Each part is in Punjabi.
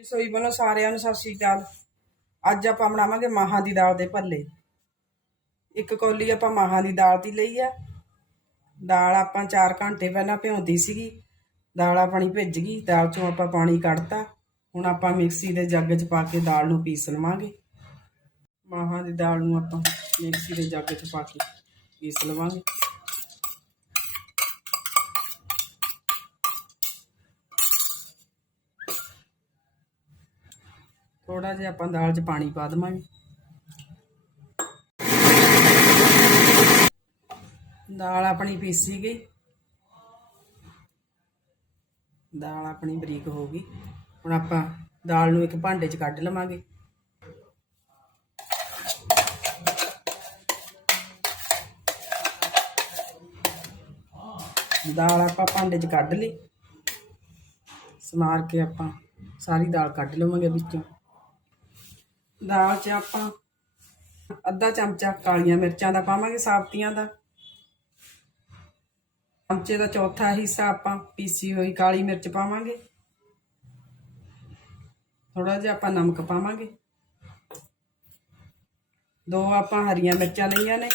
ਰਸੋਈ ਵੱਲੋਂ ਸਾਰਿਆਂ ਨੂੰ ਸਤਿ ਸ਼੍ਰੀ ਅਕਾਲ। ਅੱਜ ਆਪਾਂ ਬਣਾਵਾਂਗੇ ਮਾਹਾਂ ਦੀ ਦਾਲ ਦੇ ਭੱਲੇ। ਇੱਕ ਕੌਲੀ ਆਪਾਂ ਮਾਹਾਂ ਦੀ ਦਾਲ ਦੀ ਲਈ ਆ। ਦਾਲ ਆਪਾਂ 4 ਘੰਟੇ ਪਹਿਲਾਂ ਭਿਉਂਦੀ ਸੀਗੀ। ਦਾਲ ਆਪਣੀ ਭਿੱਜ ਗਈ, ਦਾਲ ਚੋਂ ਆਪਾਂ ਪਾਣੀ ਕੱਢਤਾ। ਹੁਣ ਆਪਾਂ ਮਿਕਸੀ ਦੇ ਜੱਗ 'ਚ ਪਾ ਕੇ ਦਾਲ ਨੂੰ ਪੀਸ ਲਵਾਂਗੇ। ਮਾਹਾਂ ਦੀ ਦਾਲ ਨੂੰ ਆਪਾਂ ਮਿਕਸੀ ਦੇ ਜੱਗ 'ਚ ਪਾ ਕੇ ਪੀਸ ਲਵਾਂਗੇ। ਥੋੜਾ ਜਿਹਾ ਆਪਾਂ ਦਾਲ 'ਚ ਪਾਣੀ ਪਾ ਦੇਵਾਂਗੇ। ਦਾਲ ਆਪਣੀ ਪੀਸੀ ਗਈ। ਦਾਲ ਆਪਣੀ ਬਰੀਕ ਹੋ ਗਈ। ਹੁਣ ਆਪਾਂ ਦਾਲ ਨੂੰ ਇੱਕ ਭਾਂਡੇ 'ਚ ਕੱਢ ਲਵਾਂਗੇ। ਦਾਲ ਆਪਾਂ ਭਾਂਡੇ 'ਚ ਕੱਢ ਲਈ। ਸਮਾਰ ਕੇ ਆਪਾਂ ਸਾਰੀ ਦਾਲ ਕੱਢ ਲਵਾਂਗੇ ਵਿੱਚੋਂ। ਦਾਲ 'ਚ ਆਪਾਂ ਅੱਧਾ ਚਮਚਾ ਕਾਲੀਆਂ ਮਿਰਚਾਂ ਦਾ ਪਾਵਾਂਗੇ, ਸਾਬਤੀਆਂ ਦਾ। ਚਮਚੇ ਦਾ ਚੌਥਾ ਹਿੱਸਾ ਆਪਾਂ ਪੀਸੀ ਹੋਈ ਕਾਲੀ ਮਿਰਚ ਪਾਵਾਂਗੇ। ਥੋੜਾ ਜਿਹਾ ਆਪਾਂ ਨਮਕ ਪਾਵਾਂਗੇ। ਦੋ ਆਪਾਂ ਹਰੀਆਂ ਮਿਰਚਾਂ ਲਈਆਂ ਨੇ।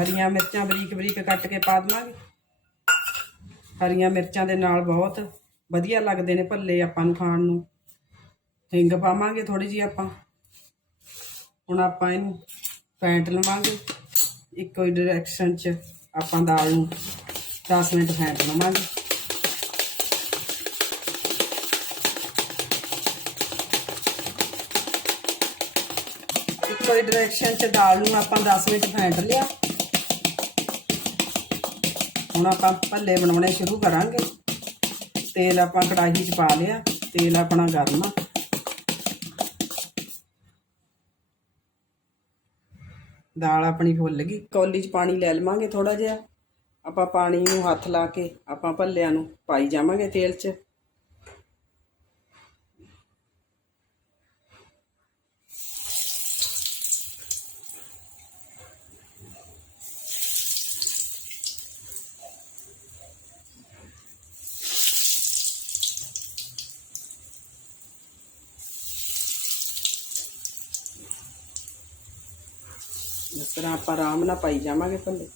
ਹਰੀਆਂ ਮਿਰਚਾਂ ਬਰੀਕ ਬਰੀਕ ਕੱਟ ਕੇ ਪਾ ਦੇਵਾਂਗੇ। ਹਰੀਆਂ ਮਿਰਚਾਂ ਦੇ ਨਾਲ ਬਹੁਤ ਵਧੀਆ ਲੱਗਦੇ ਨੇ ਭੱਲੇ ਆਪਾਂ ਨੂੰ ਖਾਣ ਨੂੰ। ਹਿੰਗ ਪਾਵਾਂਗੇ ਥੋੜੀ ਜੀ ਆਪਾਂ। ਹੁਣ ਆਪਾਂ ਇਹਨੂੰ ਫੈਂਟ ਲਵਾਂਗੇ। ਇੱਕੋ ਹੀ ਡਾਇਰੈਕਸ਼ਨ 'ਚ ਆਪਾਂ ਦਾਲ ਨੂੰ 10 ਮਿੰਟ ਫੈਂਟ ਲਵਾਂਗੇ। ਇੱਕੋ ਹੀ ਡਾਇਰੈਕਸ਼ਨ 'ਚ ਦਾਲ ਨੂੰ ਆਪਾਂ 10 ਮਿੰਟ ਫੈਂਟ ਲਿਆ। ਹੁਣ ਆਪਾਂ ਭੱਲੇ ਬਣਾਉਣੇ ਸ਼ੁਰੂ ਕਰਾਂਗੇ। ਤੇਲ ਆਪਾਂ ਕੜਾਹੀ 'ਚ ਪਾ ਲਿਆ। ਤੇਲ ਆਪਣਾ ਗਰਮ ਆ। ਦਾਲ ਆਪਣੀ ਫੁੱਲ ਗਈ। ਕੌਲੀ 'ਚ ਪਾਣੀ ਲੈ ਲਵਾਂਗੇ ਥੋੜਾ ਜਿਹਾ। ਆਪਾਂ ਪਾਣੀ ਨੂੰ ਹੱਥ ਲਾ ਕੇ ਆਪਾਂ ਭੱਲਿਆਂ ਨੂੰ ਪਾਈ ਜਾਵਾਂਗੇ ਤੇਲ 'ਚ। ਇਸ ਤਰ੍ਹਾਂ ਆਪਾਂ ਆਰਾਮ ਨਾਲ ਪਾਈ ਜਾਵਾਂਗੇ ਭੱਲੇ।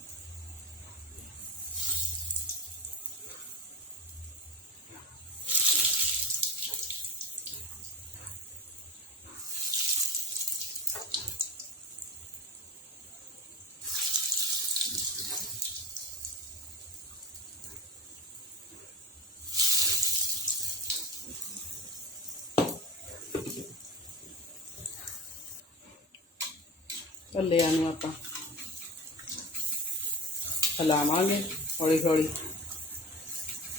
ਭੱਲਿਆਂ ਨੂੰ ਆਪਾਂ ਹਲਾਵਾਂਗੇ ਹੌਲੀ ਹੌਲੀ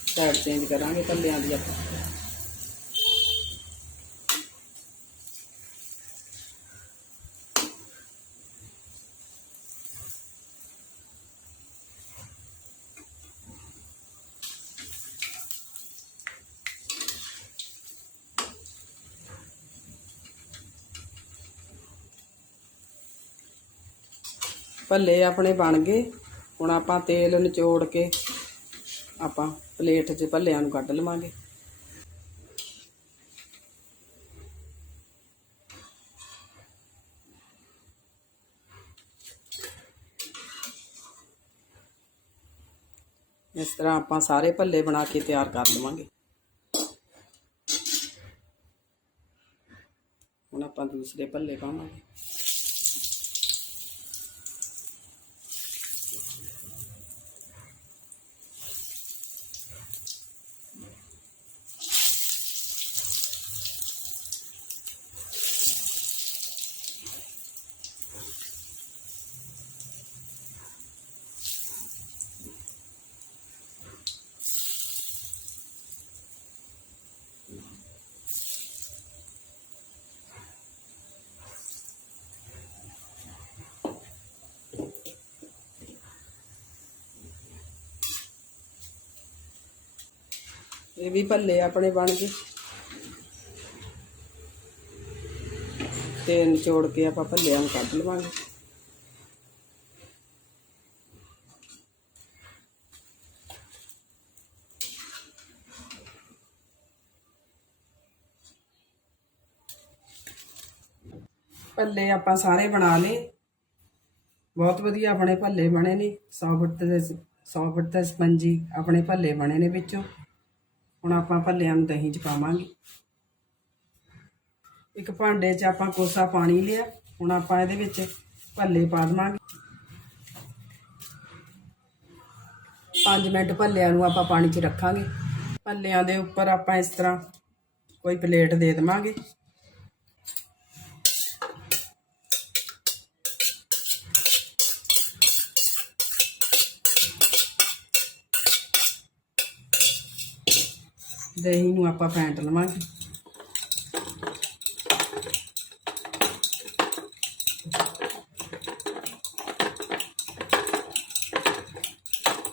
ਸਾਈਡ ਚੇਂਜ ਕਰਾਂਗੇ ਭੱਲਿਆਂ ਦੀ ਆਪਾਂ। ਭੱਲੇ ਆਪਣੇ ਬਣ ਗਏ। ਹੁਣ ਆਪਾਂ ਤੇਲ ਨਿਚੋੜ ਕੇ ਆਪਾਂ ਪਲੇਟ 'ਚ ਭੱਲਿਆਂ ਨੂੰ ਕੱਢ ਲਵਾਂਗੇ। ਇਸ ਤਰ੍ਹਾਂ ਆਪਾਂ ਸਾਰੇ ਭੱਲੇ ਬਣਾ ਕੇ ਤਿਆਰ ਕਰ ਲਵਾਂਗੇ। ਹੁਣ ਆਪਾਂ ਦੂਸਰੇ ਭੱਲੇ ਪਾਵਾਂਗੇ। ਇਹ ਵੀ ਭੱਲੇ ਆਪਣੇ ਬਣ ਗਏ। ਤੇ ਨਿਚੋੜ ਕੇ ਆਪਾਂ ਭੱਲਿਆਂ ਨੂੰ ਕੱਢ ਲਵਾਂਗੇ। ਭੱਲੇ ਆਪਾਂ ਸਾਰੇ ਬਣਾ ਲਏ। ਬਹੁਤ ਵਧੀਆ ਆਪਣੇ ਭੱਲੇ ਬਣੇ ਨੇ। ਸੌਫਟ ਤੇ ਸੌਫਟ ਤੇ ਸਪੰਜੀ ਆਪਣੇ ਭੱਲੇ ਬਣੇ ਨੇ ਵਿੱਚੋਂ। ਹੁਣ ਆਪਾਂ ਭੱਲਿਆਂ ਨੂੰ ਦਹੀਂ ਚ ਪਾਵਾਂਗੇ। ਇੱਕ ਭਾਂਡੇ 'ਚ ਆਪਾਂ ਕੋਸਾ ਪਾਣੀ ਲਿਆ, ਹੁਣ ਆਪਾਂ ਇਹਦੇ ਵਿੱਚ ਭੱਲੇ ਪਾ ਦੇਵਾਂਗੇ। 5 ਮਿੰਟ ਭੱਲਿਆਂ ਨੂੰ ਆਪਾਂ ਪਾਣੀ 'ਚ ਰੱਖਾਂਗੇ। ਭੱਲਿਆਂ ਦੇ ਉੱਪਰ ਆਪਾਂ ਇਸ ਤਰ੍ਹਾਂ ਕੋਈ ਪਲੇਟ ਦੇ ਦੇਵਾਂਗੇ। ਦਹੀਂ ਨੂੰ ਆਪਾਂ ਫੈਂਟ ਲਵਾਂਗੇ।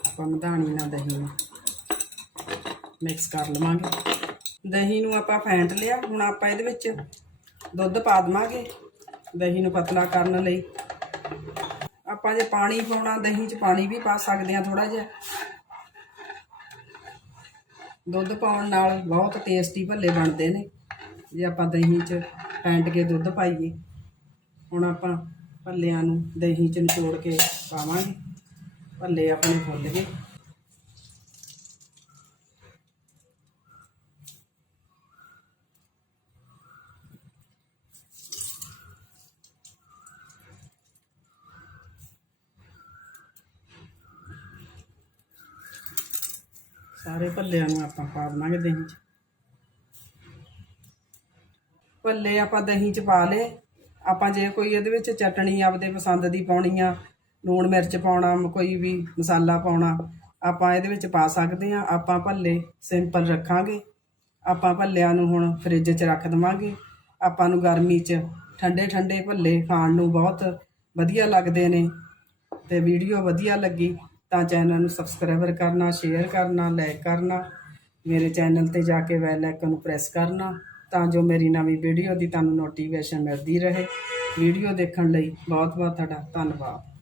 ਆਪਾਂ ਮਧਾਣੀ ਨਾਲ ਦਹੀਂ ਨੂੰ ਮਿਕਸ ਕਰ ਲਵਾਂਗੇ। ਦਹੀਂ ਨੂੰ ਆਪਾਂ ਫੈਂਟ ਲਿਆ, ਹੁਣ ਆਪਾਂ ਇਹਦੇ ਵਿੱਚ ਦੁੱਧ ਪਾ ਦੇਵਾਂਗੇ ਦਹੀਂ ਨੂੰ ਪਤਲਾ ਕਰਨ ਲਈ। ਆਪਾਂ ਜੇ ਪਾਣੀ ਪਾਉਣਾ, ਦਹੀਂ 'ਚ ਪਾਣੀ ਵੀ ਪਾ ਸਕਦੇ ਆ ਥੋੜਾ ਜਿਹਾ। ਦੁੱਧ ਪਾਉਣ ਨਾਲ ਬਹੁਤ ਟੇਸਟੀ ਭੱਲੇ ਬਣਦੇ ਨੇ। ਜੇ ਆਪਾਂ ਦਹੀਂ 'ਚ ਫੈਂਟ ਕੇ ਦੁੱਧ ਪਾਈਏ, ਹੁਣ ਆਪਾਂ ਭੱਲਿਆਂ ਨੂੰ ਦਹੀਂ 'ਚ ਨਿਚੋੜ ਕੇ ਪਾਵਾਂਗੇ। ਭੱਲੇ ਆਪਣੇ ਫੁੱਲ ਗਏ। ਸਾਰੇ ਭੱਲਿਆਂ ਨੂੰ ਆਪਾਂ ਪਾ ਦੇਵਾਂਗੇ ਦਹੀਂ 'ਚ। ਭੱਲੇ ਆਪਾਂ ਦਹੀਂ 'ਚ ਪਾ ਲਏ। ਆਪਾਂ ਜੇ ਕੋਈ ਇਹਦੇ ਵਿੱਚ ਚਟਣੀ ਆਪਦੇ ਪਸੰਦ ਦੀ ਪਾਉਣੀ ਆ, ਲੂਣ ਮਿਰਚ ਪਾਉਣਾ, ਕੋਈ ਵੀ ਮਸਾਲਾ ਪਾਉਣਾ, ਆਪਾਂ ਇਹਦੇ ਵਿੱਚ ਪਾ ਸਕਦੇ ਆ। ਆਪਾਂ ਭੱਲੇ ਸਿੰਪਲ ਰੱਖਾਂਗੇ। ਆਪਾਂ ਭੱਲਿਆਂ ਨੂੰ ਹੁਣ ਫ੍ਰਿਜ 'ਚ ਰੱਖ ਦੇਵਾਂਗੇ। ਆਪਾਂ ਨੂੰ ਗਰਮੀ 'ਚ ਠੰਡੇ ਠੰਡੇ ਭੱਲੇ ਖਾਣ ਨੂੰ ਬਹੁਤ ਵਧੀਆ ਲੱਗਦੇ ਨੇ ਤੇ ਵੀਡੀਓ ਵਧੀਆ ਲੱਗੀ। ਤਾਂ ਚੈਨਲ ਨੂੰ ਸਬਸਕ੍ਰਾਈਬਰ ਕਰਨਾ, ਸ਼ੇਅਰ ਕਰਨਾ ਲਾਈਕ ਕਰਨਾ, ਮੇਰੇ ਚੈਨਲ ਤੇ ਜਾ ਕੇ ਬੈਲ ਆਈਕਨ ਨੂੰ ਪ੍ਰੈਸ ਕਰਨਾ, ਤਾਂ ਜੋ ਮੇਰੀ ਨਵੀਂ ਵੀਡੀਓ ਦੀ ਤੁਹਾਨੂੰ ਨੋਟੀਫਿਕੇਸ਼ਨ ਮਿਲਦੀ ਰਹੇ। ਵੀਡੀਓ ਦੇਖਣ ਲਈ ਬਹੁਤ ਬਹੁਤ ਤੁਹਾਡਾ ਧੰਨਵਾਦ।